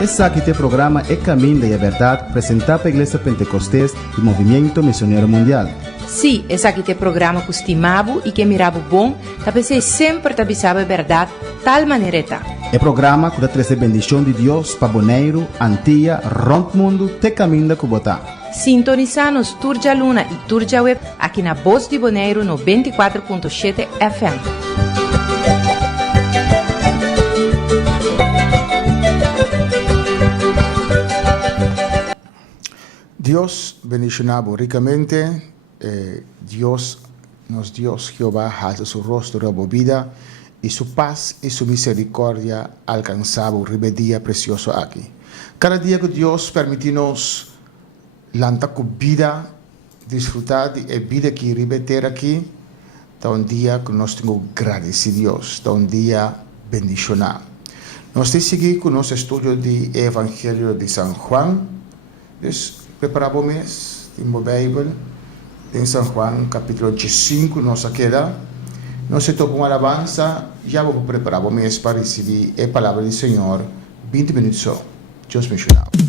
Esse aqui tem programa É Caminho da Verdade, apresentado pela Igreja Pentecostés e Movimento Missionário Mundial. Sim, esse aqui tem programa que estimava e que mirava bom, talvez sempre te avisava a verdade, tal maneira está. É programa que dá trazer bendição de Deus para Bonaire, Antilha, Rompe Mundo, Te Caminho da Cubotá. Sintoniza-nos Turja Luna e Turja Web aqui na Voz de Bonaire no 24.7 FM. Dios bendicionado ricamente, Dios Jehová hace su rostro a vida y su paz y su misericordia alcanzaba un día precioso aquí. Cada día que Dios permite-nos lantar con vida, disfrutar de vida que ribeter aquí, está un día que nos tengo agradecido Dios, está un día bendicionado. Nos seguimos con nuestro estudio del Evangelio de San Juan. Preparamos mês, temos a Bíblia, em São Juan, capítulo 5, nossa queda. Nós estamos com alabança, já vamos preparar o mês para receber a palavra do Senhor, 20 minutos só. Deus me abençoe.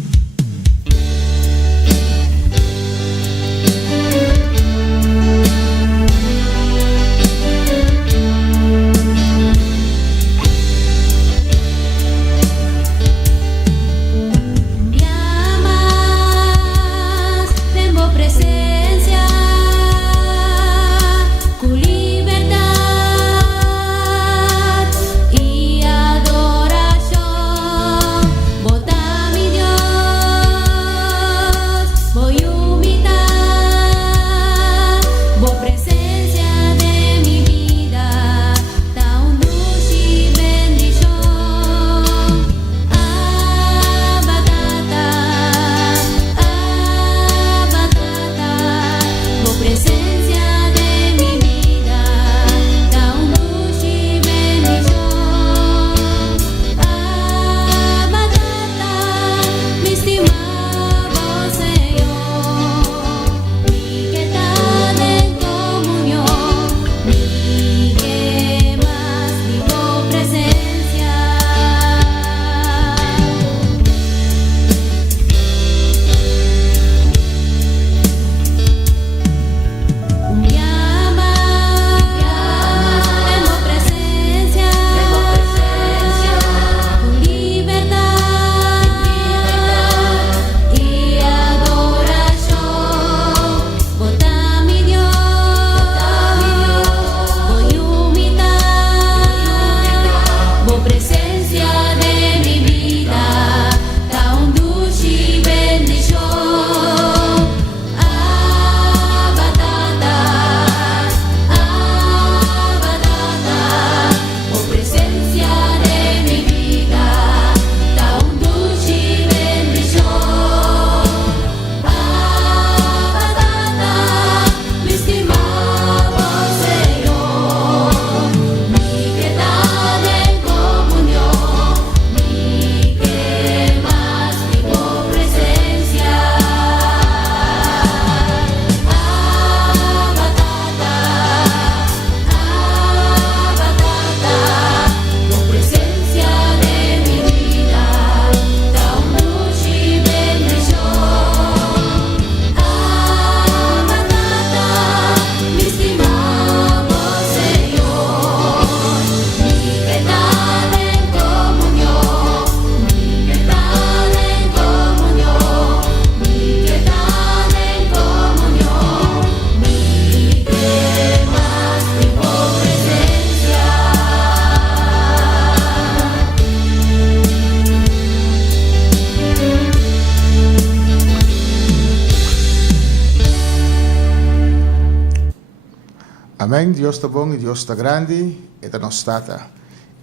Amém. Deus está bom e Deus está grande e da nossa tata.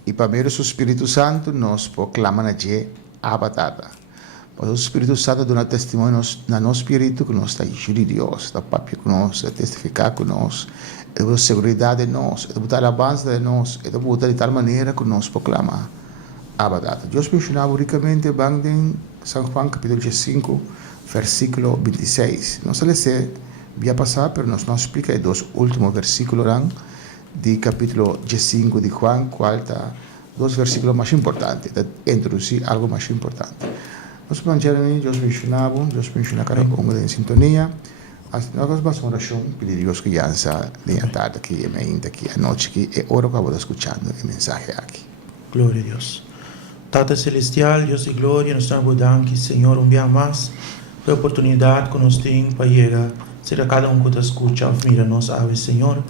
E para meio do Espírito Santo, nós proclamamos a batata. Mas o Espírito Santo dá testemunho no nosso espírito que nós está junto de Deus, está papi conosco, está testificar conosco, é a segurança de nós, é a botar a alabança de nós, é a botar de tal maneira que nós proclamamos a batata. Deus mencionava ricamente em São Juan, capítulo 5, versículo 26. Não sei se vai passar, mas nós explica os dois últimos versículos de capítulo 5 de Juan, qual está dos versículos más importantes, de introducir algo más importante. Nós vamos Jeremy, Deus menciona cada um em sintonia. Nós vamos uma oração, pedir a Deus que já de tarde aqui, aqui, a noite aqui, e hora que eu vou escutando o mensagem aqui. Glória a Deus. Tata Celestial, Deus de glória, nós estamos dando, Senhor, um dia mais, a oportunidade que nós temos para chegar, será cada um que está escutando, mira nós, ave, Senhor.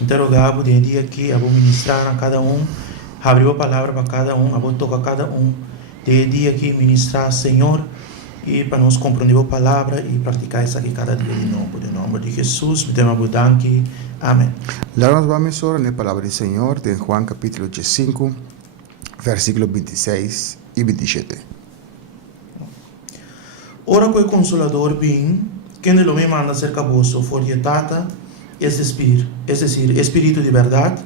Interrogamos de dia aqui, a ministrar a cada um, abrir a palavra para cada um, a tocar a cada um, de dia aqui, ministrar, Senhor, e para nós compreender a palavra e praticar isso aqui cada dia de nome de Jesus, me temos aqui. Amém. Lá nós vamos orar na palavra do Senhor, de Juan capítulo 5, versículos 26 e 27. Ora que o Consolador vem, quem ele me manda cerca vosso, for de tata, es decir, Espírito de verdade,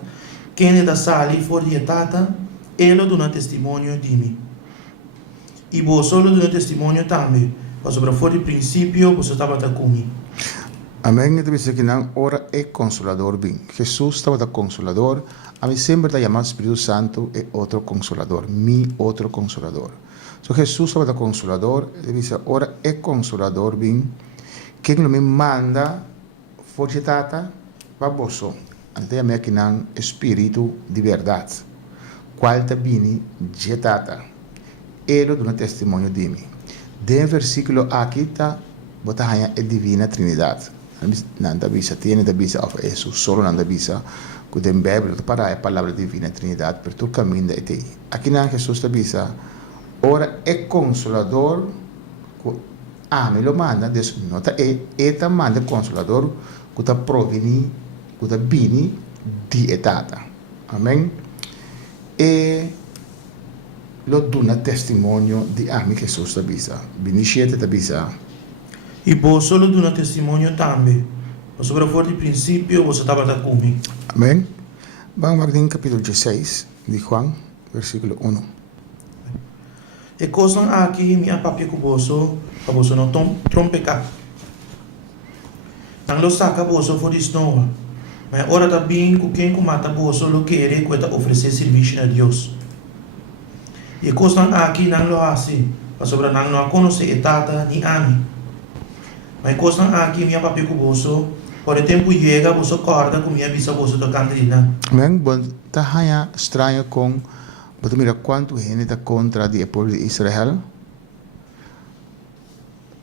quem ele da sali, for de tata, ele dá testemunho de mim. E vos solo dá testemunho também, mas sobre for de princípio, vos estava comigo. Amém. Então, diz que não, ora é Consolador vem. Jesus estava da Consolador, a mim sempre está chamado Espírito Santo é outro Consolador, mi outro Consolador. So Jesus estava da Consolador, ele diz, ora é Consolador vem, quem me manda, for de tata, para vosso. Ante a mim que não Espírito de verdade, qual está vindo de tata. Ele dá testemunho de mim. De versículo aqui está, botar a divina Trindade. Não da bisa, tem da bisa of Jesus, solo não da bisa, que tem Bíblia para a palavra divina Trindade, per tu caminho de ti. Aqui não Jesus da bisa, ora é Consolador, me lo manda, nota eta manda Consolador, que está proveni, que está bini di etata. Amém? E lo duna testimonio di ami Jesus da bisa. Binisciete da bisa. E vos solo dá testemunho também, mas sobre for de princípio, vos estava comigo. Amém? Vamos em capítulo 16 de Juan, versículo 1. E coisa aqui, minha papia com vosso, para vosso não trompecar. Não lo saca vosso for de snow, mas ora também com quem mata vosso lo querer que oferecer serviço a Deus. E coisa aqui não lo hace, para sobre não conhecer etata ni ami. Mas coisa aqui minha papel com vosso, por tempo chega vosso corda com minha bisa vosso da cantina. Amém? Bom, tá hanya estranho com, você mira quanto gente está contra o povo de Israel.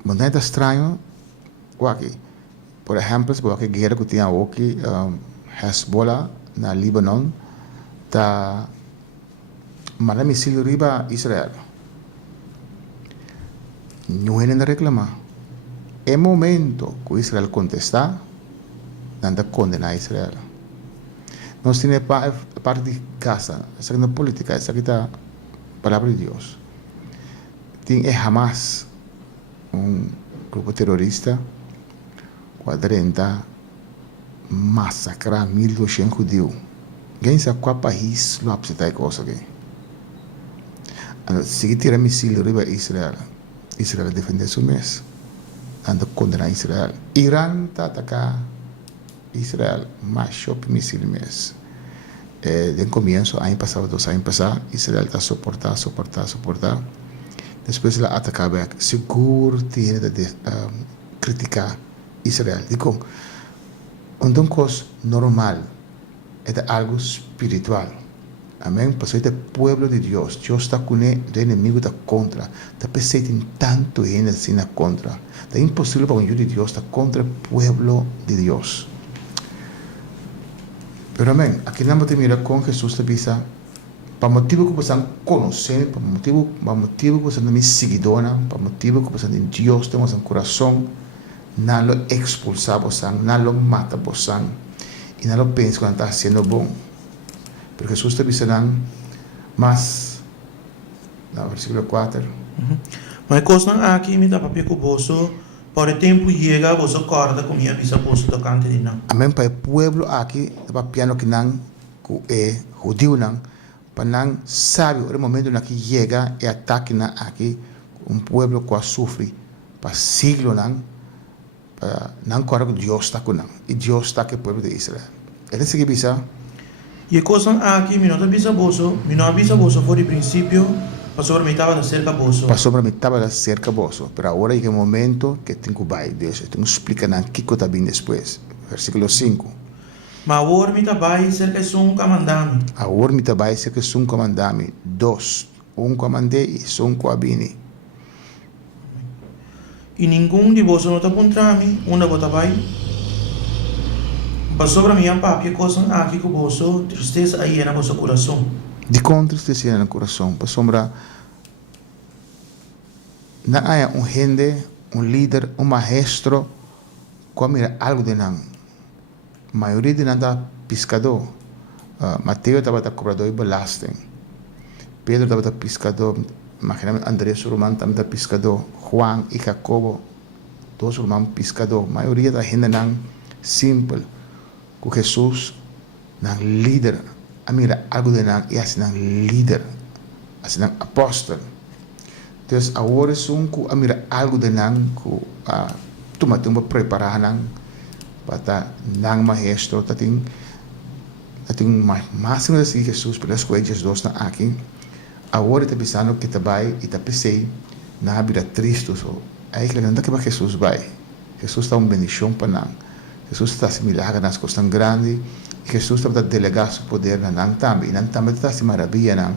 Bom, tá estranho, aqui. Por exemplo, porque a guerra que tinha aqui, Hezbollah na Líbano, tá manda misil riba Israel. Não é nada reclamar. É momento que Israel contestar, nada condenar Israel. Nós temos a parte de casa, essa não é política, essa aqui está a palavra de Deus. Tem Hamas, grupo terrorista, quadrenta massacrar 1.200 judeus. Quem sabe qual país não precisa de coisa aqui? Se tirar míssil riba Israel, Israel defende seu mês. Anda condenar Israel. Irã está atacando Israel, mas chope míssil mês. De começo, ano passado, 2 anos passados, Israel está suportar. Depois ela ataca back. Seguro tem de criticar Israel. Digo, uma coisa normal, é algo espiritual. Amém? Porque este pueblo de Deus, Deus está com ele, o inimigo está contra. Está pensando tanto gente assim na contra. É impossível para o Deus de Deus estar contra o pueblo de Deus. Pero amém, aqui não te mira com Jesus te pisa, para motivo que você conhece, para motivo que você não é seguidora, para motivo que você tem Deus, temos um coração, não lo expulsa você, não lo mata você, e não lo pensa quando está sendo bom. Porque Jesus te avisará mais no versículo 4. Mas coisa aqui me dá papel com vosso, por tempo chega vosso corda com minha bisa vosso da cantina. Amém. Para o povo aqui, para piano que não é judeu não, para não sabe o momento na que chega e ataque na aqui povo que sofre para siglo não corre que Deus está com não e Deus está com o povo de Israel. Ele se bisa. E coisa aqui, me não avisa boso, me não avisa boso foi de princípio, passou para mim estava da cerca boso. Passou para mim estava da cerca boso, pero agora é o momento que tenho que vai, Deus, tenho que explicar na que está bem depois. Versículo 5. Mas agora me vai cerca de um comandame. Agora me vai cerca de um comandame, 2, um comandante e 5 abini. E nenhum de vós não está contra mim, uma bota vai. Passou para mim a papi, coisa aqui que vosso tristeza aí é na vosso coração. De contra tristeza no coração, passou para não há gente, líder, maestro, como algo de não. A maioria de nós pescador. Mateus estava cobrador de belasting. Pedro estava pescador. Imaginamos Andrés Román também pescador. Juan e Jacobo, todos irmãos pescador. A maioria da gente não simples. Com Jesus, não líder. A mira algo de não e assim não líder. Assim não apóstolo. Então, agora é mira algo de não que tu me tem que preparar não. Para não maestro, tem máximo de seguir Jesus pelas coisas dos na aqui. Agora está pensando que está vai e está pensei na vida triste so. Aí que não dá que Jesus vai. Jesus está bendição para nós. Jesus está se milagre nas coisas tão grandes. Jesus está delegar seu poder na nós também. E nós também está se maravilha não,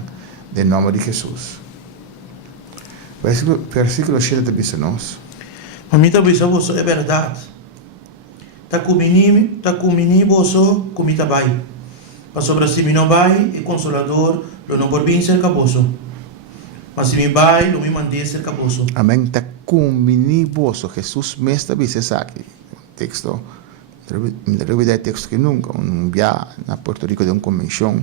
em nome de Jesus. Versículo 7 está pensando nós. A mim também é verdade. Tá comini boso comita vai. Passou para si me não vai e consolador lo não por bem cerca boso. Mas se me vai, lo me mandei cerca boso. Amém. Tá comini boso. Jesus mesmo disse aqui. Texto. Me revidei texto que nunca via na Puerto Rico de uma convenção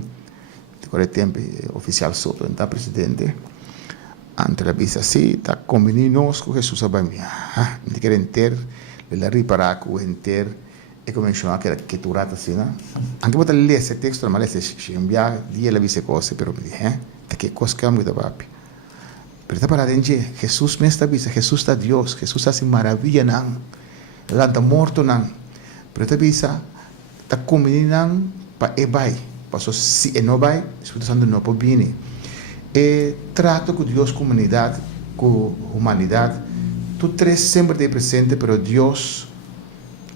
de qual tempo oficial sobre o presidente. Entre a visa assim, tá comini nós com Jesus a vai. De querer ter la riparar com enter e começou a que tu rata assim, né? Anche pode ler esse texto, mas se enviar dia la visse cose, però mi dice, que coisa que amo da papi. Pero está para dentro, Jesus me está visa, Jesus está Deus, Jesus hace maravilha não. Ele está morto não. Pero está visa, está comindo não para e vai. Passou se e não vai, Espírito Santo não pode vir. E trato com Deus, comunidade, com humanidade. Tu três sempre de presente, pero Deus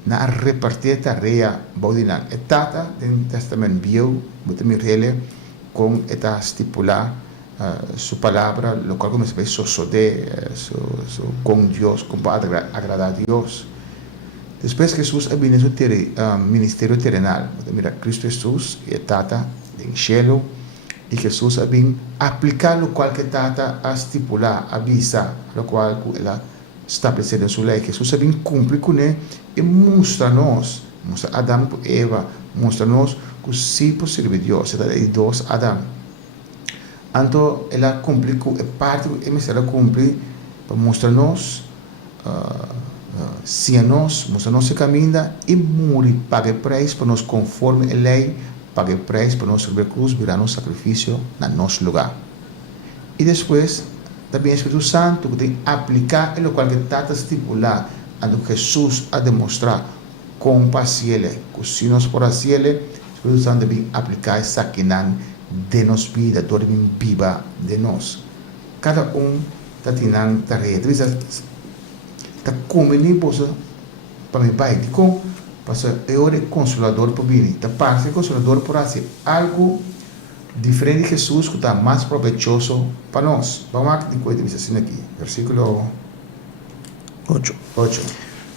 na repartir tarefa bodinan. E tata tem testamento bio, bote mi rele com eta estipular sua palavra, lo qual como se vai sosode com Deus, com para agradar a Deus. Depois que Jesus abriu seu ministério terrenal, mira Cristo Jesus e tata em cielo e Jesus abriu aplicar o qual que tata a estipular, avisa, lo qual ela estabelecido em sua lei. Jesus vem cumprir com ele e mostra-nos, mostra Adão e Eva, mostra-nos que se possível Deus, é de dois Adão. Então, ela cumpre com a parte que ela cumpre para mostrar-nos, se nós, mostrar-nos o caminho e morrer, pagar preço para nós conforme a lei, pagar preço para nós sobre a cruz, virar nosso sacrifício no nosso lugar. E depois, também o Espírito Santo que tem que aplicar o qual está estipulado a Jesus a demonstrar com paciência, que se nós por assim o Espírito Santo deve aplicar essa quinã de nos vida, dormir viva de nós. Cada está tendo tarefa, está comendo para me pai, digo, para eu é consolador para mim, está parte consolador por assim algo diferente de Jesus que está mais proveitoso para nós. Vamos a ver coisa assim aqui, versículo 8.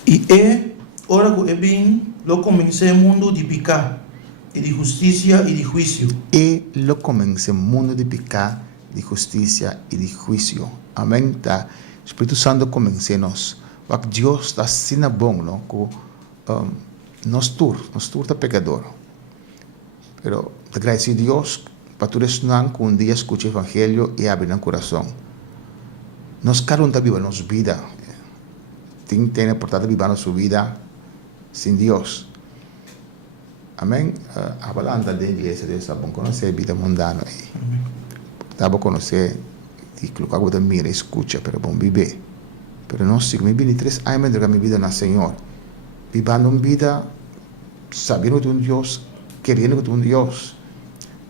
E ora que é bem, lo comecei o mundo de pecar, e de justiça e de juízo. E lo comecei o mundo de pecar, de justiça e de juízo. Amém? Tá? Espírito Santo comecei nós. Porque Deus está sendo bom, não? Que nós está pecador. Pero, de graça de Deus, para tu ressonar que um dia escute o Evangelho e abre no coração. Nós cada está viva nossa vida. Tem a oportunidade de viver nossa vida sem Deus. Amém? A balança da igreja, Deus está bom conhecer a vida mundana. Está bom conhecer e colocar a mira, escuta, para bom viver. Pero nós, se me vim 3 anos de minha vida no Senhor, vivendo uma vida sabendo que um Deus, querendo que um Deus,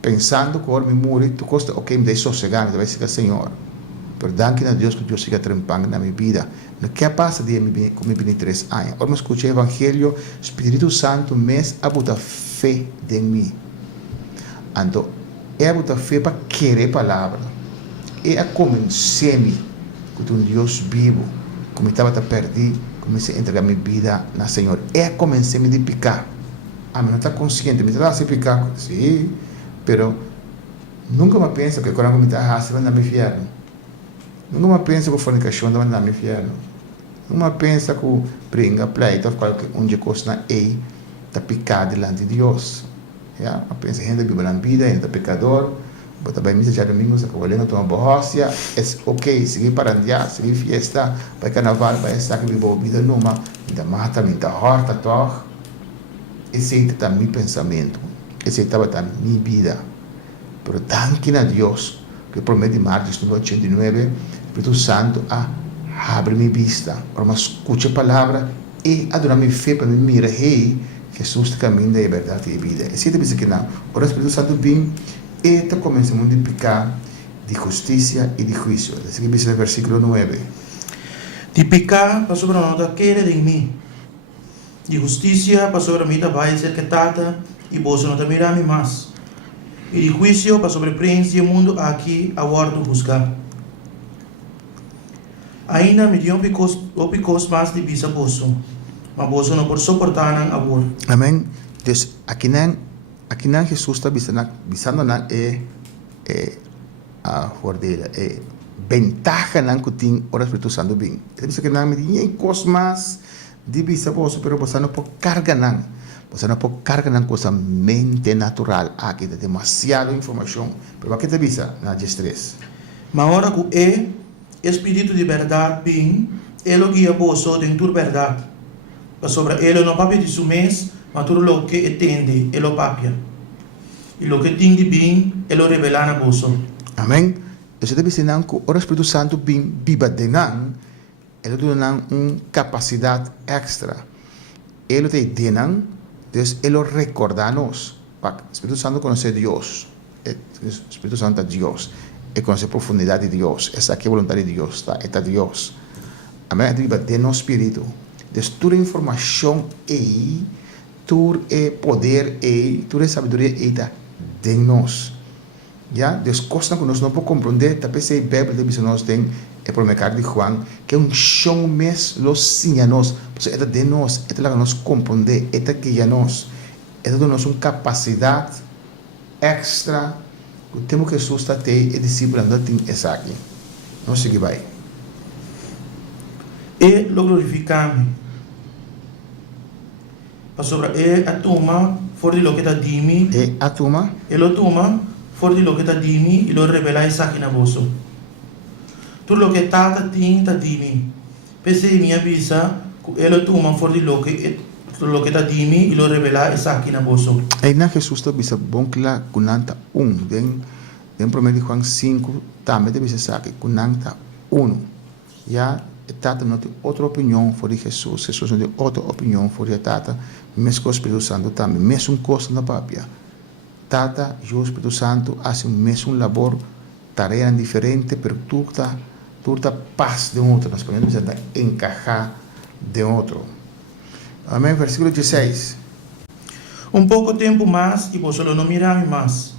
pensando que ahora me muero, tu costa, ok, me dei sossegar, me deve ser Senhor. Pero danke a Deus que Deus siga trampando na minha vida. O que passa de mim com 23 anos? Agora eu escutei o Evangelho, o Espírito Santo me a botar fé em mim. Então, é botar fé para querer a palavra. É a convencer-me que um Deus vivo, como estava a perder, comecei a entregar minha vida na Senhor. É a convencer-me de picar. Ah, mas não está consciente, me está a picar. Sim, pero nunca me pensa que o coração me está a vai me inferno. Nunca me pensa que a fornicação vai me inferno. Nunca me pensa que o brinca, pleito, ou qualquer onde coisa aí, está picado diante de Deus. Yeah? Eu penso que a gente vive na vida, a gente é pecador, mas também me já domingo, se olhando uma borracha, é ok, seguir para andar, seguir fiesta, vai carnaval, vai estar que vive a vida numa, ainda mata, ainda horta, toch. Esse é o meu pensamento, esse é a minha vida. Pero danke a Deus, que promete Marcos 89, Espírito Santo abre minha vista, para me escutar a palavra e adorar minha fé para me mirar, hey, Jesus é o caminho da verdade e vida. Esse é o que não. Ora, o Espírito Santo vem e está começando a multiplicar de justiça e de juízo. Esse aqui é o versículo 9. De pecar para sobre nós querer em mim. De justiça para sobre mim vai ser que tata e você não mirar me mais. E de juízo para sobre príncipe e mundo aqui a guardo buscar. Ainda me dio picos mais de visa bolso, mas bolso não por suportar a amor. Amém. Então, aqui não Jesus está visando na a fordela, ventaja não que tem o Espírito Santo bem. Ele diz que não me dio picos mais de visa bolso, pero você não pode carga não. Você não pode carregar uma coisa mente natural. Aqui tem demasiada informação. Mas aqui te visa na G3. Mas agora que Espírito de verdade bem, ele guia você dentro da verdade. Sobre ele não papia de seu mês, mas tudo o que entende, ele papia. E o que tem de bem, ele revela na você. Amém. Você deve ensinar que o Espírito Santo bem viva de nós, ele dá uma capacidade extra. Ele te dá. Entonces, Él recorda-nos. O Espírito Santo conhece Deus. O Espírito Santo é Deus. Ele conhece a profundidade de Deus. Essa aqui é a vontade de Deus. É Deus. Amém? Ele tem no Espírito. Então, toda a informação aí, todo o poder aí, toda a sabedoria aí está de nós. Já? Então, coisas que nós não podemos compreender, talvez a Bíblia diz que nós temos, é por mercado de Juan, que um chão mesmo los ensina a nós. É de nós, é lá que nós compreender, é que já nós, é de nós uma capacidade extra que o tempo que Jesus está tendo e discípulo não tem essa aqui. Não sei que vai. E lo glorificame. Para sobre e a toma, for de lo que está dimi. E a toma. E lo toma, for de lo que está dimi e lo revela essa aqui na bolsa. Tudo lo que está dimi. Pensei minha visa, ele toma for de lo que está dimi e lo revela essa aqui na bolsa. Aí na Jesus está bisa bom que lá kunanta den prometo de Juan 5 também deve ser aqui kunanta 1. Já Tata não tem outra opinião sobre Jesus. Jesus não tem outra opinião sobre a Tata. Mesmo com o Espírito Santo também. Mesmo coisa na papia. Tata e o Espírito Santo fazem mesmo labor, tarefa diferente, mas tudo está paz de outro. Nós podemos encaixar de outro. Amém. Versículo 16. Um pouco tempo mais e você não mirame mais.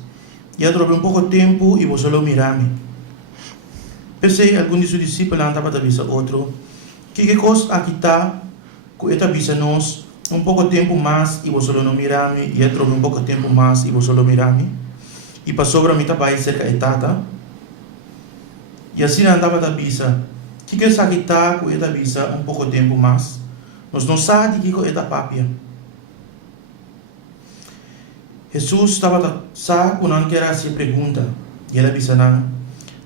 E outro pouco tempo e você não mirame. Pensei, algum de seus discípulos andava a avisar outro, que coisa aqui está, que ele avisa nós, um pouco tempo mais e você não mirame, e outro pouco tempo mais e você não mirame, e passou para mim também cerca de tata, e assim andava a avisar, que coisa aqui está, que ele avisa um pouco tempo mais, nós não sabemos que ele papia. Jesus estava sabe quando que era se pergunta, e ele avisa não.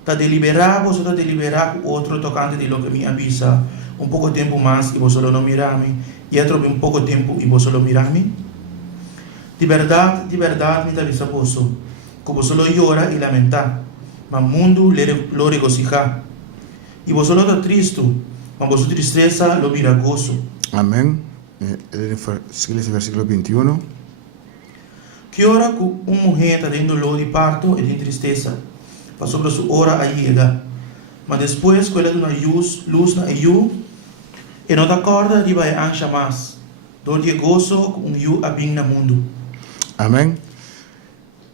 Está deliberado, você está deliberado com outro tocante de lo que me avisa um pouco tempo mais e você não mirame, e outro um pouco tempo e você não mirame. De verdade, me avisa você, que você não chora e lamenta, mas o mundo lo regocija. E você não está triste, mas você tristeza lo vira gozo. Amém. Sigue esse versículo 21. Que hora que uma mulher está tendo dor de parto e de tristeza, para sobre sua hora a chega. Mas depois, quando ela tem luz na eu, e não acorda, ele vai ansiar mais. Dor de gozo com eu a bem no mundo. Amém.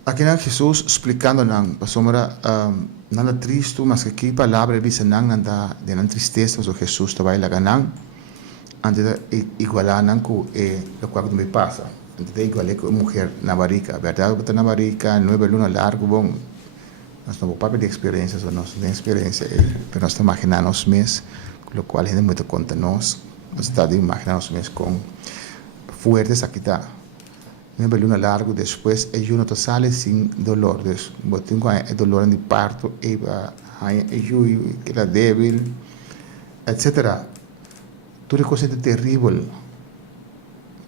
Aqui na Jesus explicando não, pasomra nada triste, mas que aqui a palavra diz não nada de não tristeza, mas o Jesus trabalha lá não, antes de igualar não com o que me passa, antes de igualar com a mulher na barriga, verdade que está na barriga, 9 lunas largo, bom, nós não vamos de experiências ou nós não temos experiência, mas nós estamos imaginando os meses, com o qual a gente muito conta nós estamos imaginando os meses com fuertes aqui está. Me luna largo, depois eu não sale sem dolor. Botem com o dolor de parto, eu que era débil, etc. Tudo coisa é terrível.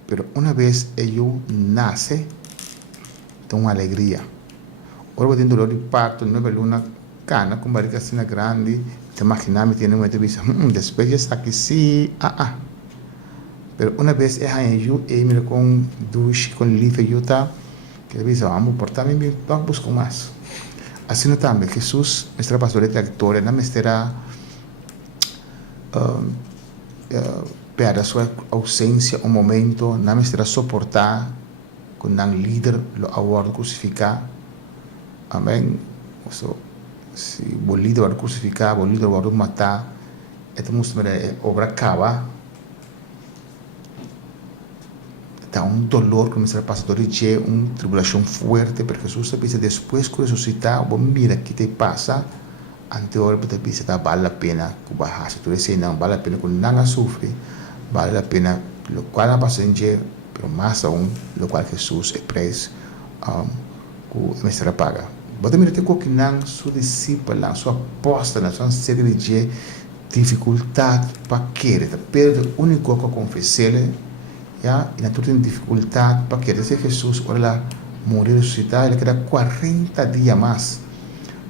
Pero uma vez eu nasce, tem uma alegria. Agora tem dolor de parto, não é luna cana, com barriga assim grande, te imaginar, me tem uma entrevista, depois já está aqui, sim, Pero uma vez eu me com duche, com livre, eu tá, que ele disse, vamos portar-me bem, vamos buscar mais. Assim também, Jesus, nossa pastora tradutora, não me estará pela sua ausência, um momento, não me estará suportar com um líder, o aguardo crucificar. Amém. Se o líder vai crucificar, o líder vai matar, então, obra acaba. Está dolor que o pastor diz, uma tribulação forte, porque Jesus diz, depois que ressuscitar, vamos mira que te passa, ante hora para te dizer, vale a pena que barrasse, tu diz, não, vale a pena que não sofre, vale a pena, o qual a passageira, mas mais aún, o qual Jesus é preso, que o mestre paga. Você mira, tem que não, sua discípula, sua apóstola, sua sede de dificuldade para querer, perde o único que confessar, e na tem dificuldade para que esse Jesus olha morrer ressuscitar, ele queda 40 dias mais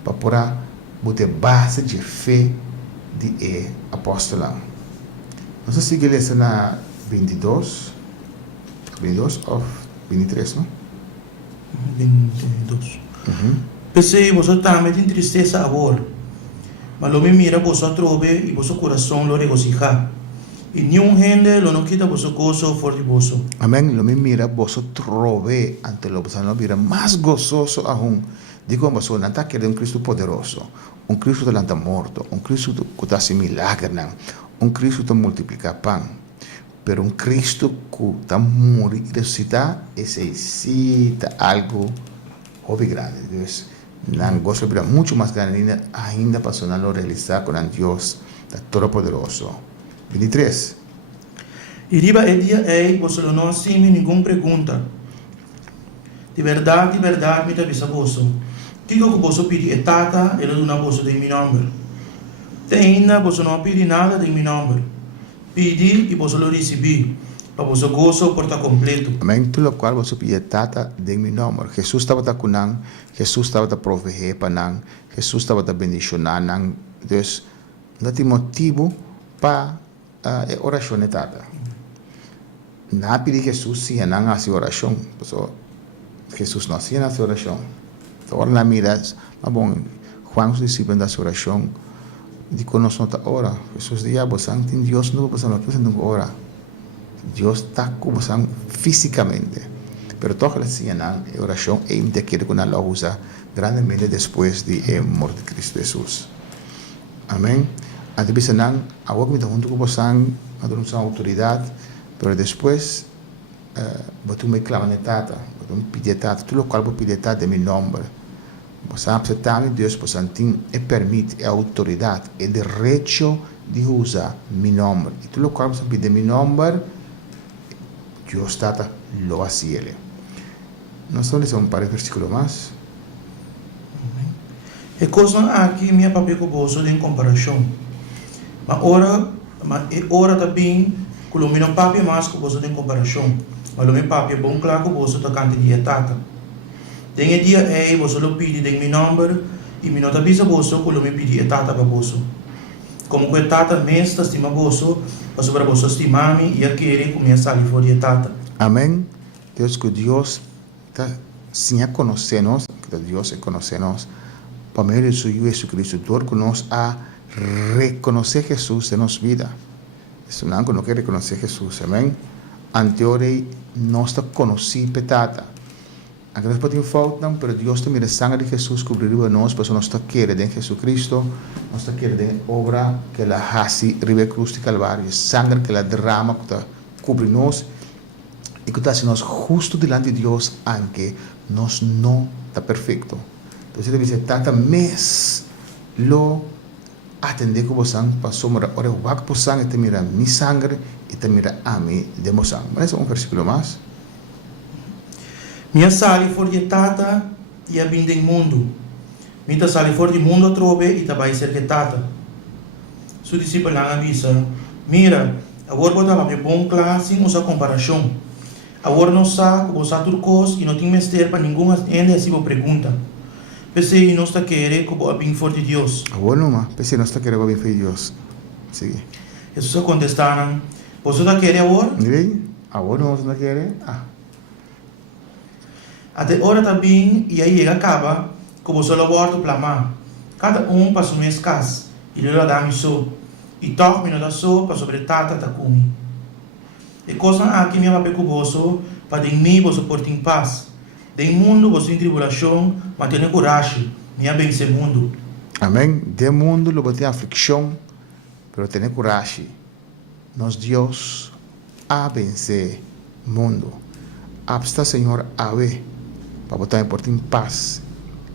para poder botar base de fé de apóstolo. Nós seguimos na 22 ou 23, não? 22. Pensei, você também tem tristeza agora, mas lo me mira, você trove e você coração lo regocijar. E nenhum gente lo não quita vosso gozo for de vosso. Amém. Lo me mira, você trove ante lo você não mira mais gozoso aún. Digo, você não está querendo Cristo poderoso, Cristo que está morto, Cristo que está sem milagre, Cristo que multiplica pão, pero Cristo que está morrer e ressuscitar, esse necessita algo hobby grande. Deus, não gosto de muito mais grande ainda para sonar realizar com Deus, Todo-Poderoso. 23. E riba é dia você não assime nenhuma pergunta. De verdade, me avisa você. Digo que você pede é tata, ela dá você de meu nome. Ainda você não pede nada de meu nome. Pede e você lo recebi. Para você gozo por estar completo. Amém. Tudo o qual você pede tata de meu nome. Jesus estava com nós, Jesus estava a prover para nós, Jesus estava a bendicionar nós. Deus, não tem motivo para oração é tata. Não pedi Jesus se não hace oração, Jesus não hacía essa oração. Agora na miras, mas bom, Juan os discípulos da oração, de conosco não ora. Jesus dizia, você não tem Deus, não você não tem ora. Deus está com você fisicamente. Pero toda a oração é daquilo que não usa grandemente depois de morte de Cristo Jesus. Amém. Antes de não, agora me junto com você, a sua autoridade, pero depois, você me clama na tata, você me pede tata, tudo o qual você pede tata de meu nome. Você aceitar Deus, você tem e permite a autoridade, e direito de usar meu nome. E tudo o qual você pede meu nome, Deus tata lo hace ele. Nós estamos lendo um par de versículos mais. E coisa aqui minha papel com você em comparação. Mas ora também, que o meu papi mais com você em comparação. Mas o meu papi é bom claro com você da cante de tata. Tem dia você lo pede de meu nome e me nota avisa você que o meu pedi tata para você. Como que tata mesmo estima você, mas para você estimar-me e a querer começar a sair fora de tata. Amém. Deus que Deus está sin conocernos, que Dios conocernos, por medio de su Hijo Jesucristo, que nos a reconocer Jesús en nuestra vida. Es un ángel que reconoce Jesús, amén. Anteriormente no está conocido petata. Aunque nos podemos faltar, pero Dios también el sangre de Jesús cubriría nosotros, pues no está quiere de Jesucristo, no está quiere de obra que la hace ribe cruz de Calvario, sangre que la derrama, que cubre nos y que está haciendo justo delante de Dios, aunque nos no está perfecto. Entonces le dice, tata mes lo atender como sang pasó, ahora va por sangre, te mira mi sangre y te mira a mí de mo sangre. Mas é versículo más. Minha sali for de tata e a bim do mundo. Minha sali for de mundo trobe e tabai ser de tata. Su discípulo não avisa, mira, agora bota para bom classe usa comparação. Agora não sabe como usar turcos e não tem mestre para nenhum ainda assim pergunta. Pensei não está querer como a bim for de Deus. Agora não, mas pensei não está querer a bim for de Deus. Sigue. Jesus contestaram, você está querer agora? Direi, agora não está querer. Até hora também, e aí ele acaba, como só o bordo plamar. Cada para sua escassa, e ele dá a missão. E toque me da só para sobre tata takumi. E coisa aqui minha papai cuboso, para de mim você porta em paz. De mundo você em tribulação, mas tenha coragem, minha bem esse mundo. Amém. De mundo lo bote aflição, pero tenha coragem. Nos Deus a vencer mundo. Absta Senhor a ver. Para botar em porta em paz,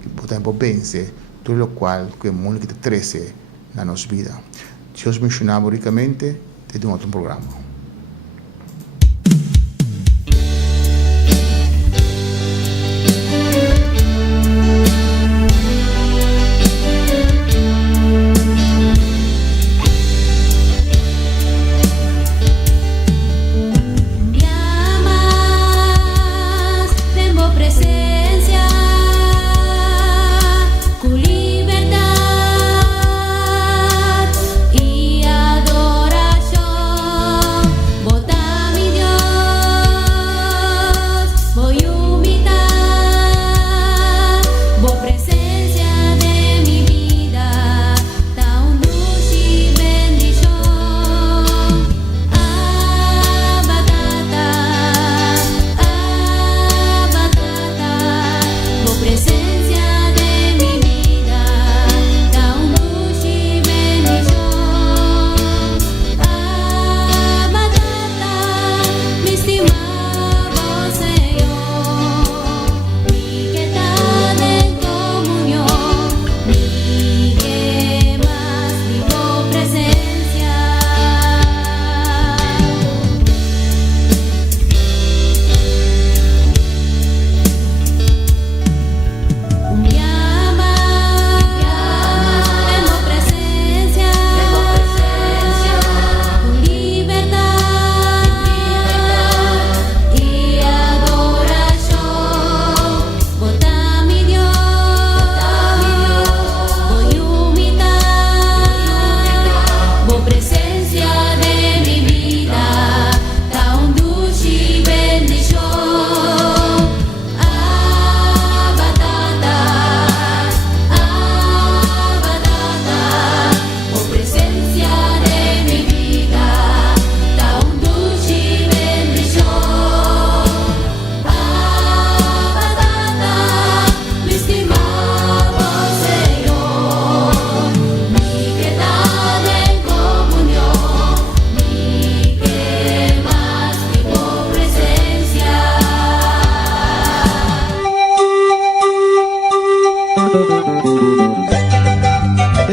que botar em vencer tudo o qual que o mundo que te trece na nossa vida. Deus me ensinava ricamente desde um outro programa.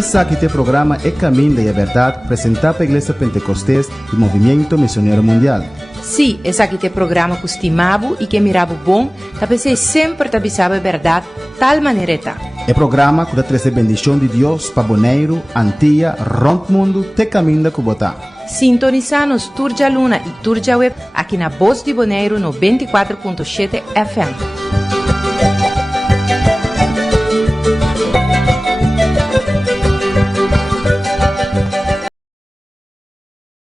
Esse aqui tem programa É Caminho da Verdade, apresentado pela Igreja Pentecostés e Movimento Missionário Mundial. Sim, esse aqui tem programa que estimava e que mirava bom, talvez sempre te avisava a verdade, tal maneira está. É programa que traz a bendição de Deus para Bonaire, Antilha, Rompe Mundo, Te Caminho da Cubotá. Sintoniza-nos Turja Luna e Turja Web aqui na Voz de Bonaire no 24.7 FM.